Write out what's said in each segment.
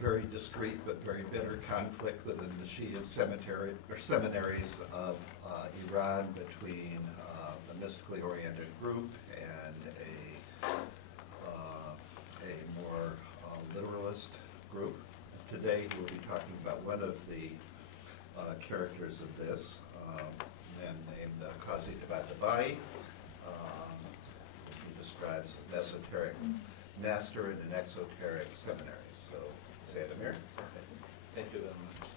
very discreet but very bitter conflict within the Shia seminaries of Iran between a mystically oriented group and a more literalist group. Today we'll be talking about one of the characters of this, a man named Qazi Tabatabai. He describes as an esoteric master in an exoteric seminary. So, SeyedAmir. Thank you very much.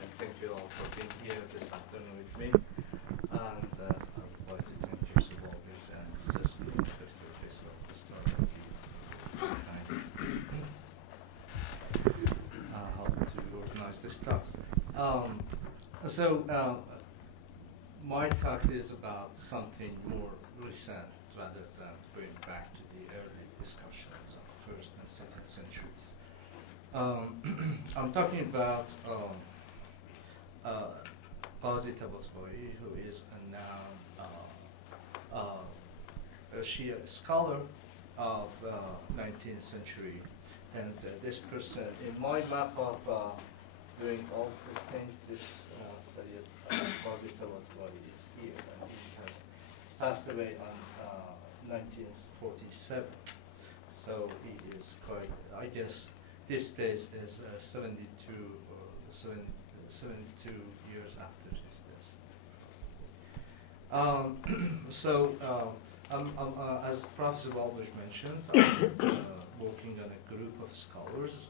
And thank you all for being here this afternoon with me. And I would like to thank you, Subhavish and Sesame, Dr. Faisal, for starting this kind help to organize this talk. My talk is about something more recent rather than going back to the early discussions of 1st and 2nd centuries. I'm talking about Qazi Tabatabai, who is a Shia scholar of 19th century. And this person, in my map of doing all these things, this Sayyid Qazi Tabatabai is here, and he has passed away on 1947. So he is quite, I guess, these days is 72 or 72 years after his death. As Professor Walbridge mentioned, I'm working on a group of scholars,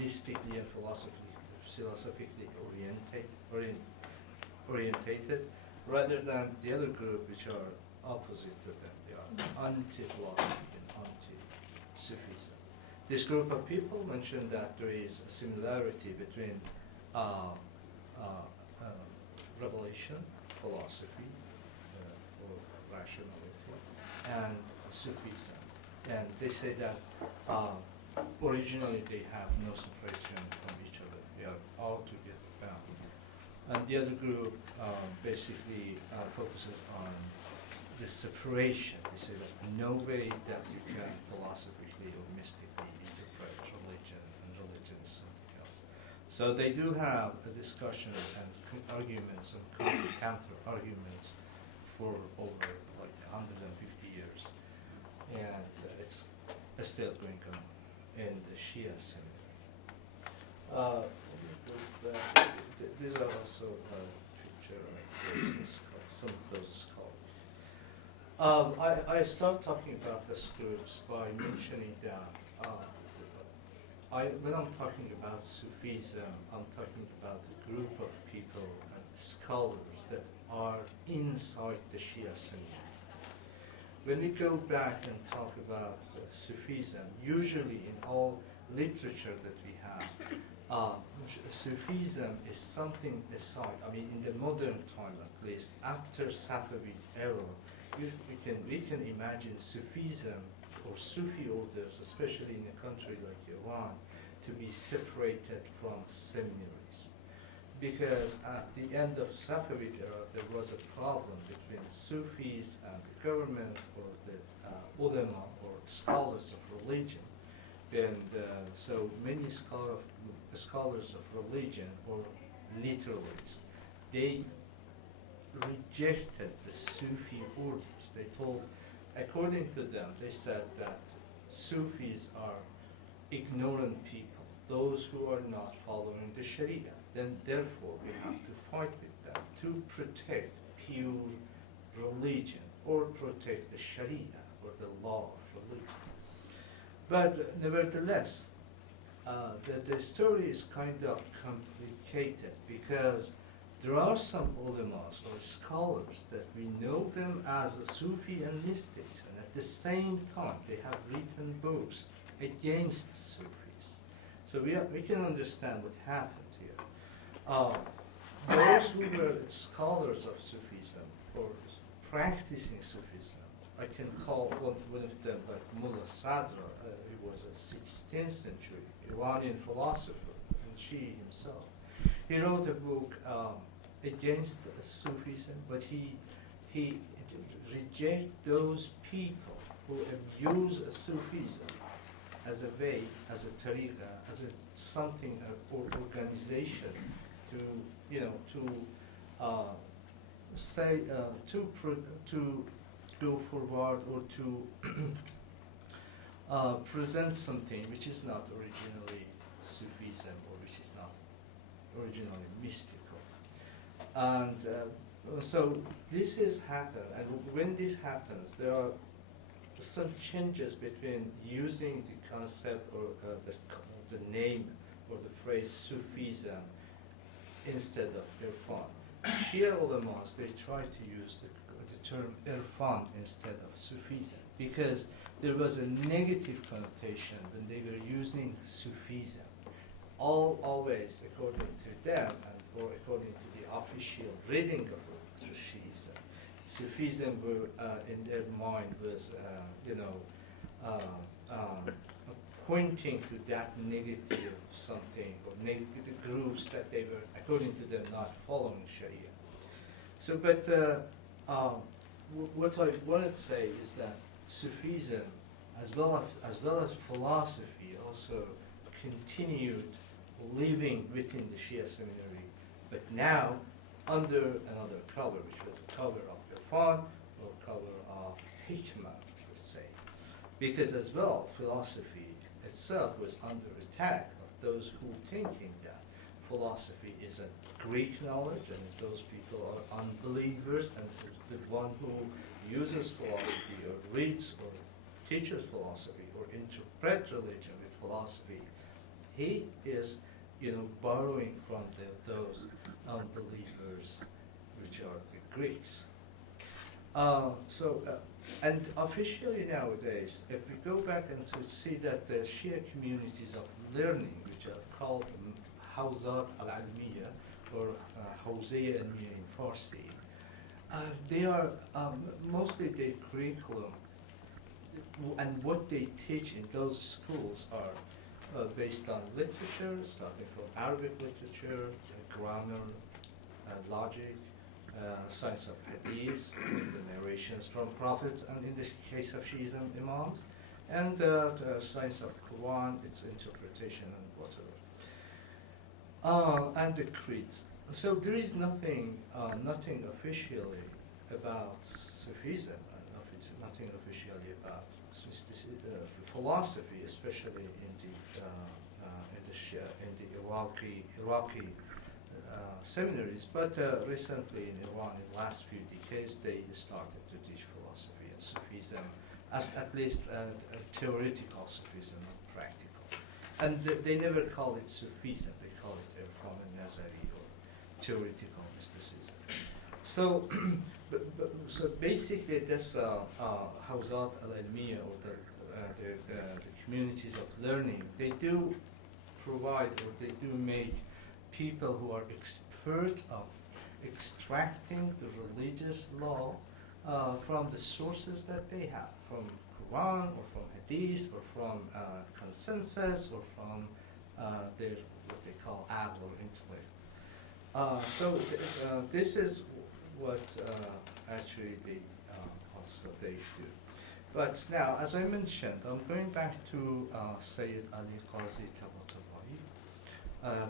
mystically and philosophically orientated, rather than the other group which are opposite to them. They are anti-philosophy and anti-Sufism. This group of people mentioned that there is a similarity between revelation, philosophy, or rationality, and Sufism. And they say that originally they have no separation from each other. They are all together bound. And the other group basically focuses on the separation. They say that no way that you can philosophically or mystically interpret religion, and religion is something else. So they do have a discussion and arguments and counter-arguments for over like 150 years. And it's still going on in the Shia Seminary. These are also a picture of some of those scholars. I start talking about these groups by mentioning that when I'm talking about Sufism, I'm talking about a group of people and scholars that are inside the Shia Seminary. When we go back and talk about Sufism, usually in all literature that we have, Sufism is something aside. I mean, in the modern time at least, after Safavid era, we can imagine Sufism or Sufi orders, especially in a country like Iran, to be separated from seminaries. Because at the end of Safavid era, there was a problem between Sufis and the government or the ulama or scholars of religion. And so many scholars of religion or literalists, they rejected the Sufi orders. They told, according to them, they said that Sufis are ignorant people, those who are not following the Sharia. Then therefore we have to fight with them to protect pure religion or protect the Sharia or the law of religion. But nevertheless, the story is kind of complicated because there are some ulamas or scholars that we know them as a Sufi and mystics, and at the same time they have written books against Sufis. So we can understand what happened here. Those who were scholars of Sufism or practicing Sufism, I can call one of them like Mullah Sadra. He was a 16th century Iranian philosopher, and she himself. He wrote a book against Sufism, but he rejected those people who abuse Sufism as a way, as a tariqa, as a something, or organization to, say, to go forward or to present something which is not originally Sufism or which is not originally mystical. And so this has happened, and when this happens, there are some changes between using the concept or the name or the phrase Sufism instead of Irfan. Shia ulamas, they try to use the term Irfan instead of Sufism because there was a negative connotation when they were using Sufism. Always, according to them, and or according to the official reading of Shiism, Sufism were, in their mind was, pointing to that negative something or negative groups that they were, according to them, not following Sharia. So, but what I wanted to say is that Sufism, as well as philosophy, also continued living within the Shia Seminary, but now under another color, which was a color of Irfan or color of Hikmah, let's say. Because as well, philosophy itself was under attack of those who thinking that philosophy is a Greek knowledge and those people are unbelievers, and the one who uses philosophy or reads or teaches philosophy or interprets religion with philosophy, he is, borrowing from those unbelievers, which are the Greeks. And officially nowadays, if we go back and to see that the Shia communities of learning, which are called Hawzat al-Almiya or Hawziyya al-Almiya in Farsi, they are mostly their curriculum and what they teach in those schools are based on literature, starting from Arabic literature, grammar, logic, science of hadith, the narrations from prophets, and in the case of Shiism, imams, and the science of Quran, its interpretation and whatever, and the creeds. So there is nothing officially about Sufism, and nothing officially about philosophy, especially in the Iraqi seminaries, but recently in Iran, in the last few decades, they started to teach philosophy and Sufism, as at least theoretical Sufism, not practical. And they never call it Sufism, they call it Irfan al-Nazari or theoretical mysticism. So, so basically this Hawzat al-Ilmiya or the communities of learning, they do provide or they do make people who are expert of extracting the religious law from the sources that they have, from Quran or from Hadith or from consensus or from their what they call aql or intellect. So this is what actually they also they do. But now, as I mentioned, I'm going back to SeyedAmir Asghari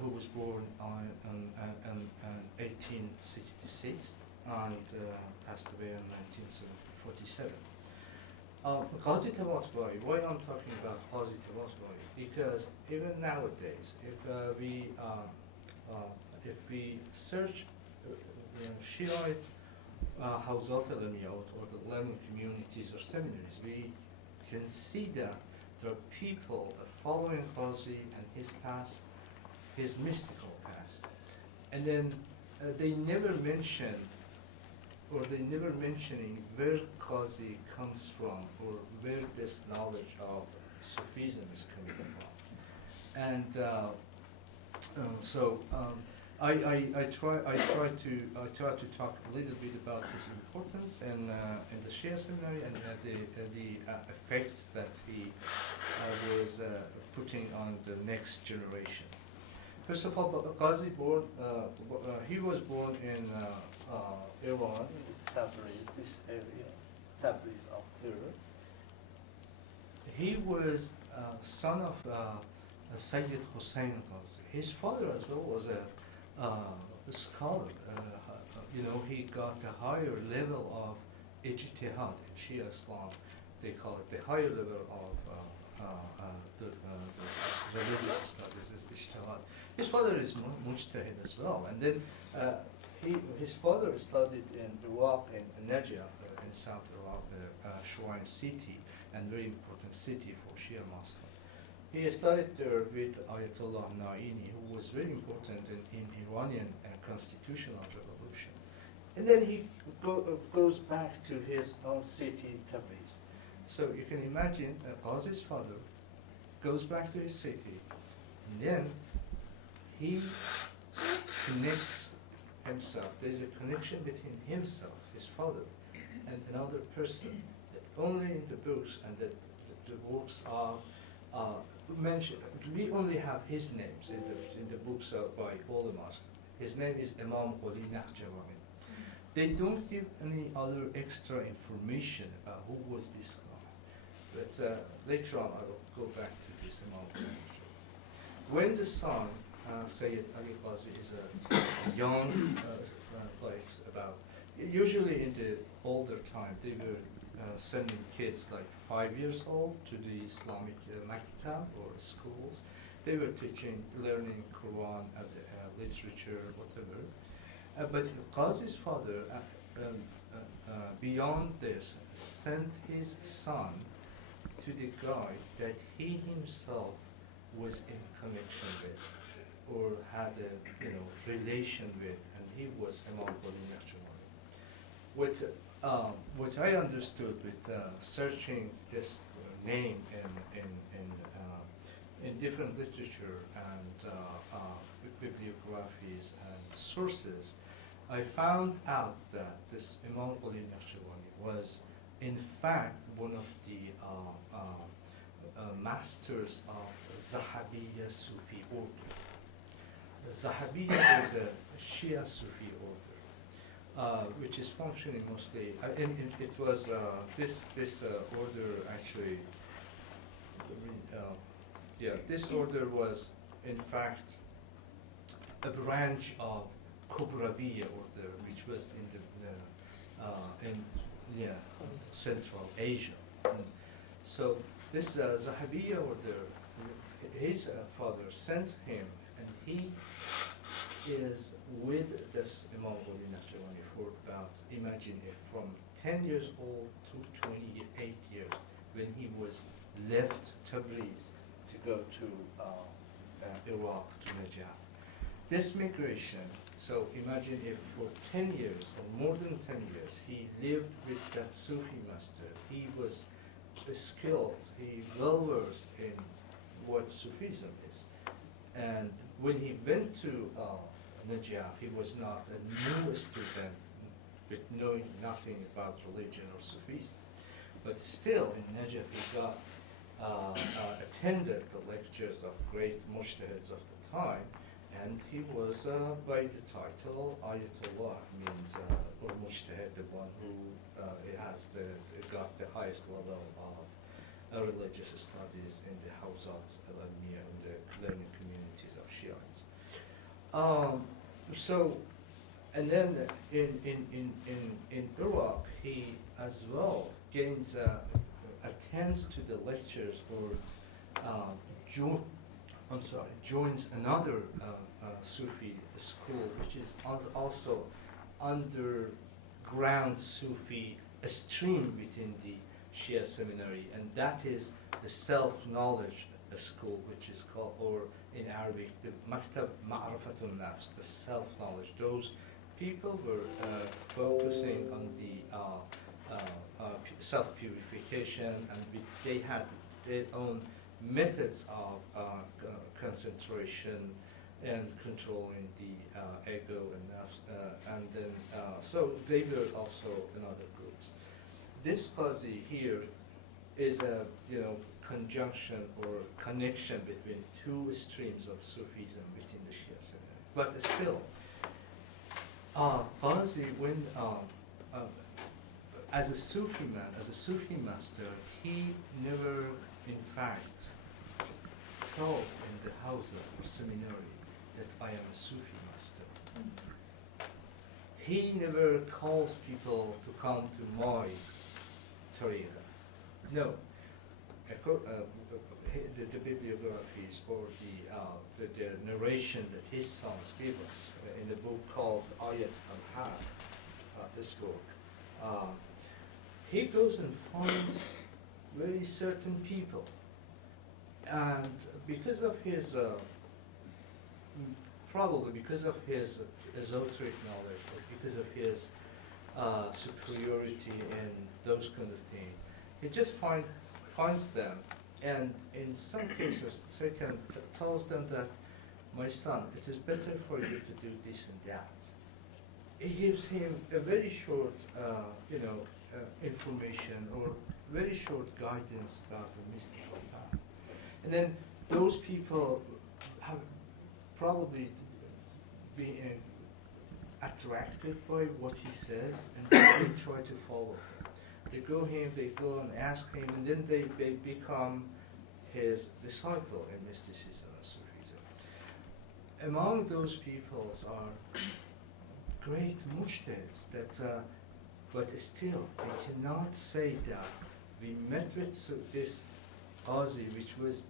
who was born in 1866 and passed away in 1947. Qazi Tabatabai, why I'm talking about Qazi Tabatabai? Because even nowadays, if we search Shiite Hawzat al-Almiya or the learning communities or seminaries, we can see that there are people following Qazi and his past, his mystical past, and then they never mention, or they never mentioning where Qazi comes from, or where this knowledge of Sufism is coming from, and I try to talk a little bit about his importance in the Shia Seminary and the effects that he was putting on the next generation. First of all, Qazi he was born in Iran, Tabriz, this area, Tabriz of Tir. He was son of Sayyid Hussein Qazi. His father as well was a scholar. He got a higher level of ijtihad in Shia Islam. They call it the higher level of the religious studies is ijtihad. His father is mujtahid as well. And then his father studied in Iraq, in Najaf, in South Iraq, the Shuain city, and very important city for Shia Muslims. He studied there with Ayatollah Naini, who was very important in Iranian constitutional revolution. And then he goes back to his own city, Tabriz. So you can imagine Qazi's father goes back to his city, and then he connects himself. There's a connection between himself, his father, and another person that only in the books and that the works are mentioned. We only have his names in the books by ulamas. His name is Imam Quli Nakhjawani. They don't give any other extra information about who was this guy. But later on, I will go back to this Imam Quli Nakhjawani. When the son, Sayyid Ali Qazi, is a young, like about, usually in the older time, they were sending kids like 5 years old to the Islamic maktab or schools. They were learning Quran and literature, whatever. But Qazi's father, beyond this, sent his son to the guy that he himself was in connection with or had a relation with, and he was Imam Quli Nakhjawani. What I understood with searching this name in different literature and bibliographies and sources, I found out that this Imam Quli Nakhjawani was in fact one of the masters of Zahabiyya Sufi order. Zahabiyya is a Shia Sufi order, which is functioning mostly. It was this order actually. This order was in fact a branch of Kubraviyya order, which was in Central Asia. So this Zahabiyya order, his father sent him, and he is with this Imam Quli Nakhjawani for about, imagine if from 10 years old to 28 years, when he was left Tabriz to go to Iraq, to Najaf. This migration, so imagine if for 10 years or more than 10 years, he lived with that Sufi master. He was skilled, he well-versed in what Sufism is. And when he went to Najaf, he was not a new student with knowing nothing about religion or Sufism. But still, in Najaf, he attended the lectures of great mujtahids of the time, and he was, by the title, Ayatollah, means, or mujtahid, the one who got the highest level of religious studies in the Hawzat al-Almiya, in the learning communities of Shiites. And then in Iraq, he as well attends to the lectures or joins another Sufi school, which is also underground Sufi stream within the Shia Seminary, and that is the self-knowledge school, which is called, or in Arabic, the Maktab Ma'rifatun Nafs, the self-knowledge. Those people were focusing on the self-purification, and they had their own methods of concentration and controlling the ego and nafs, and then so they were also in other groups. This Qazi here is a conjunction or connection between two streams of Sufism within the Shia Seminary. But still, Qazi, when as a Sufi man, as a Sufi master, he never, in fact, tells in the house or seminary that I am a Sufi master. He never calls people to come to my tariqah. No. The bibliographies or the narration that his sons give us in a book called Ayat al-Haq, this book, he goes and finds very certain people, and because of his probably because of his esoteric knowledge or because of his superiority and those kind of things, he just finds them, and in some cases, second tells them that, my son, it is better for you to do this and that. He gives him a very short, information or very short guidance about the mystical path. And then those people have probably been attracted by what he says, and they try to follow him. They go and ask him, and then they become his disciple in mysticism and Sufism. Among those peoples are great mujtahids that, but still they cannot say that we met with this Qazi, which was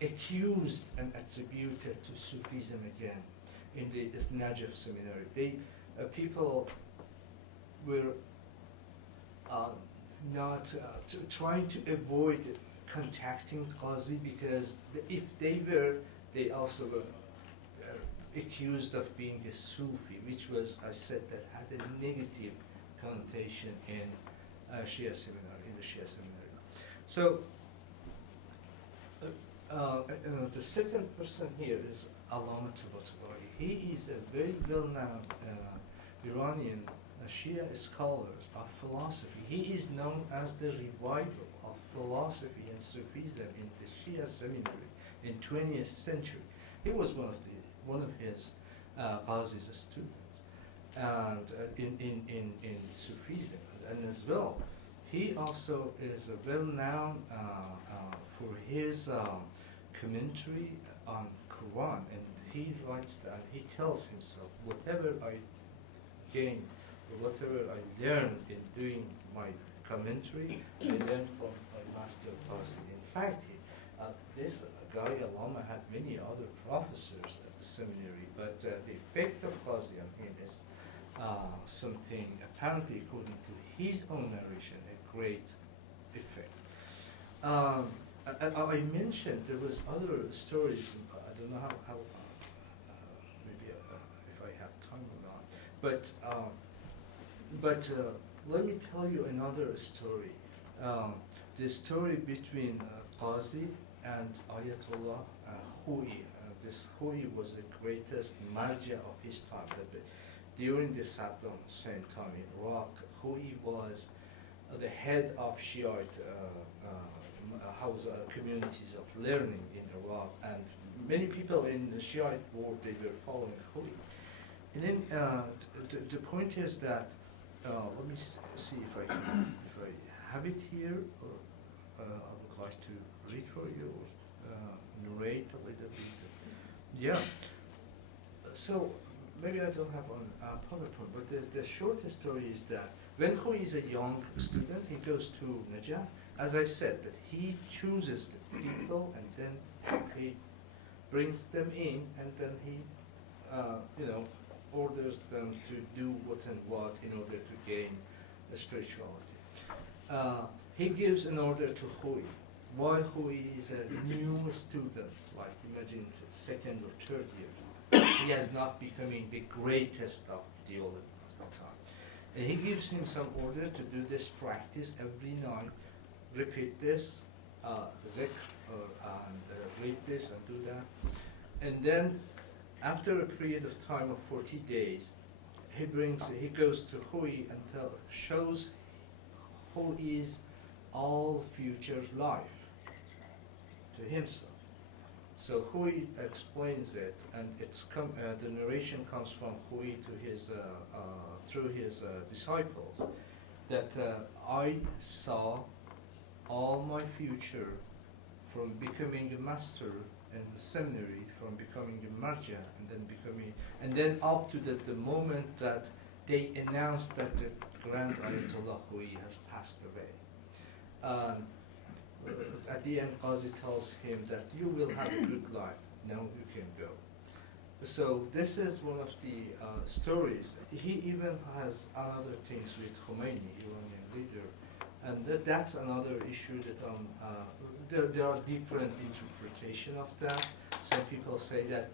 accused and attributed to Sufism again in the Najaf Seminary. People were not trying to avoid contacting Qazi because if they were, they also were accused of being a Sufi, which was, I said, that had a negative connotation in Shia Seminary, in the Shia Seminary. So the second person here is Allama Tabatabai. He is a very well-known Iranian Shia scholar of philosophy. He is known as the revival of philosophy and Sufism in the Shia Seminary in 20th century. He was one of his Qazi's students, and in Sufism, and as well, he also is well known for his commentary on Quran, and he writes that he tells himself, whatever I gain, or whatever I learn in doing my commentary, I learned from my master Qazi. In fact, this guy Allama had many other professors at the seminary, but the effect of Qazi on him is something apparently, according to his own narration, a great effect. I mentioned there was other stories. I don't know how maybe if I have time or not, but let me tell you another story. The story between Qazi and Ayatollah Khoi. This Khoi was the greatest marja of his time. During the Saddam Hussein time in Iraq, Khoi was the head of Shiite communities of learning in Iraq, and many people in the Shiite world, they were following Khoi. And then the point is that, let me see if I have it here, or I would like to read for you or narrate a little bit. Yeah. So maybe I don't have on PowerPoint, but the short story is that when Khoi is a young student, he goes to Najaf. As I said, that he chooses the people and then he brings them in, and then he, orders them to do what and what in order to gain the spirituality. He gives an order to Khoi. While Khoi is a new student, like imagine second or third years, he has not becoming the greatest of the old time. And he gives him some order to do this practice every night, repeat this, zikr, and read this and do that. And then after a period of time of 40 days, he goes to Khoi and shows who is all future life to himself. So Khoi explains it, and the narration comes from Khoi to his through his disciples, that I saw all my future from becoming a master in the seminary, from becoming a marja, and then up to the moment that they announced that the Grand Ayatollah Khoi has passed away. At the end, Qazi tells him that you will have a good life. Now you can go. So this is one of the stories. He even has other things with Khomeini, Iranian leader, and that's another issue that there are different interpretation of that. Some people say that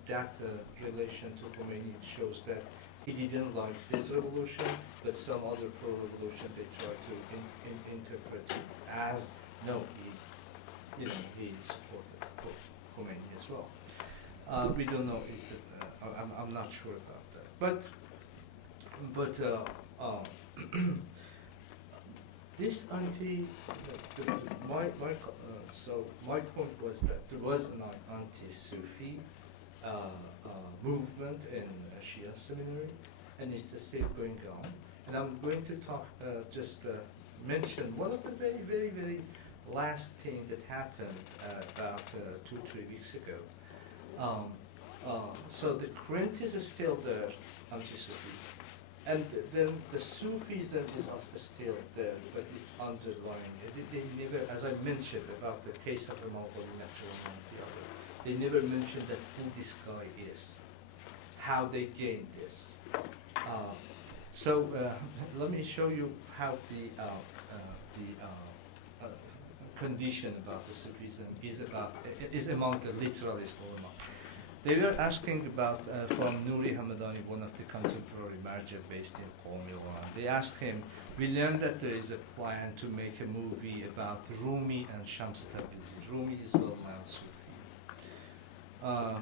relation to Khomeini shows that he didn't like his revolution, but some other pro-revolution they try to interpret it as no, he supported Khomeini as well. We don't know if I'm not sure about that. But this my point was that there was an anti-Sufi movement in Shia Seminary, and it's still going on. And I'm going to talk, mention one of the very, very, very last thing that happened about 2-3 weeks ago. So the current is still there, anti-Sufi. And then the Sufism is also still there, but it's underlying. They never, as I mentioned about the case of the Mongolian and the other, they never mentioned that who this guy is, how they gained this. Let me show you how the condition about the Sufism is among the literalist ulama. They were asking about, from Nuri Hamadani, one of the contemporary marja based in Qom, Iran. They asked him, we learned that there is a plan to make a movie about Rumi and Shams Tabrizi. Rumi is well-known Sufi.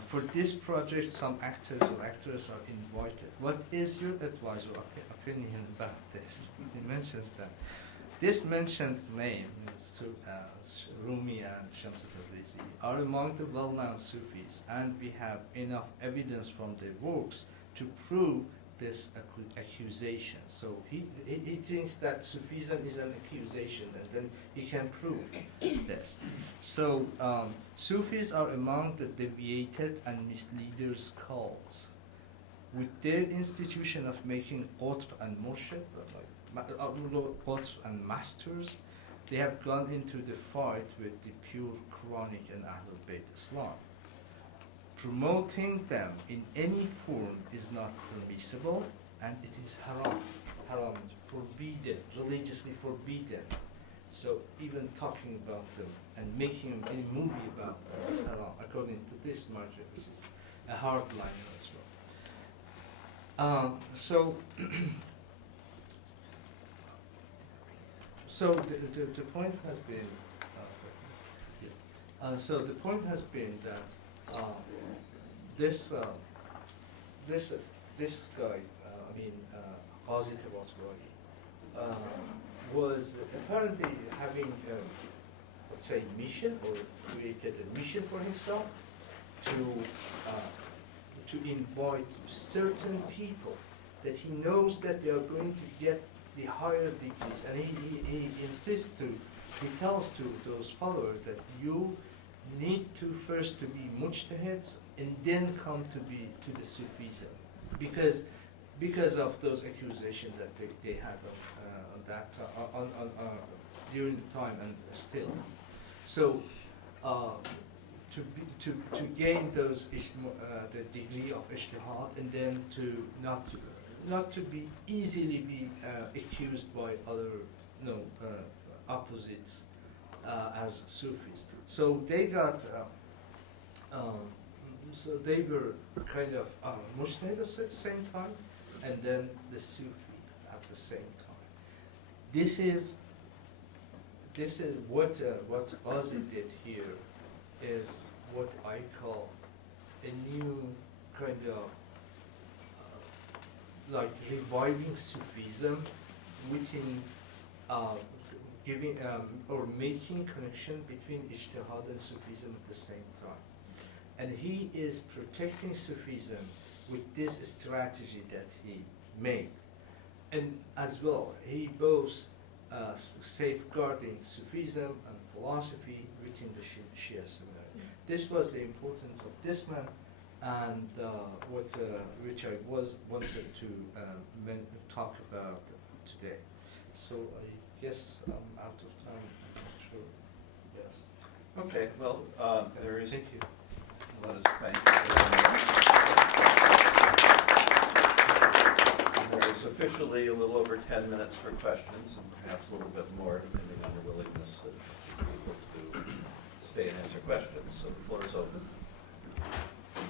For this project, some actors or actresses are invited. What is your advice or opinion about this? He mentions that. This mentions name, Rumi and Shams Tabrizi, are among the well-known Sufis, and we have enough evidence from their works to prove this accusation. So he thinks that Sufism is an accusation, and then he can prove this. So Sufis are among the deviated and misleaders' cults. With their institution of making qutb and murshid, qutb and masters, they have gone into the fight with the pure Quranic and Ahlul Bayt Islam. Promoting them in any form is not permissible, and it is haram. Haram, forbidden, religiously forbidden. So even talking about them and making any movie about them is haram, according to this marja, which is a hardliner as well. So the point has been, the point has been that this guy, Qazi Asghari, was apparently having, let's say, mission, or created a mission for himself to invite certain people that he knows that they are going to get the higher degrees, and he insists he tells to those followers that you need to first to be mujtahids and then come to the Sufism, because of those accusations that they had during the time and still. So to gain those the degree of ijtihad, and then to not to be easily accused by other opposites as Sufis. So they got so they were kind of Mujtahid at the same time, and then the Sufi at the same time. This is what Qazi did here is what I call a new kind of like reviving Sufism within giving or making connection between ijtihad and Sufism at the same time. And he is protecting Sufism with this strategy that he made. And as well, he both safeguarding Sufism and philosophy within the Shia Seminary. This was the importance of this man, and which I wanted to talk about today. So I guess I'm out of time. I'm not sure. Yes. Okay, well, there is. Thank you. Let us thank you very much. There is officially a little over 10 minutes for questions, and perhaps a little bit more, depending on the willingness of people to stay and answer questions. So the floor is open.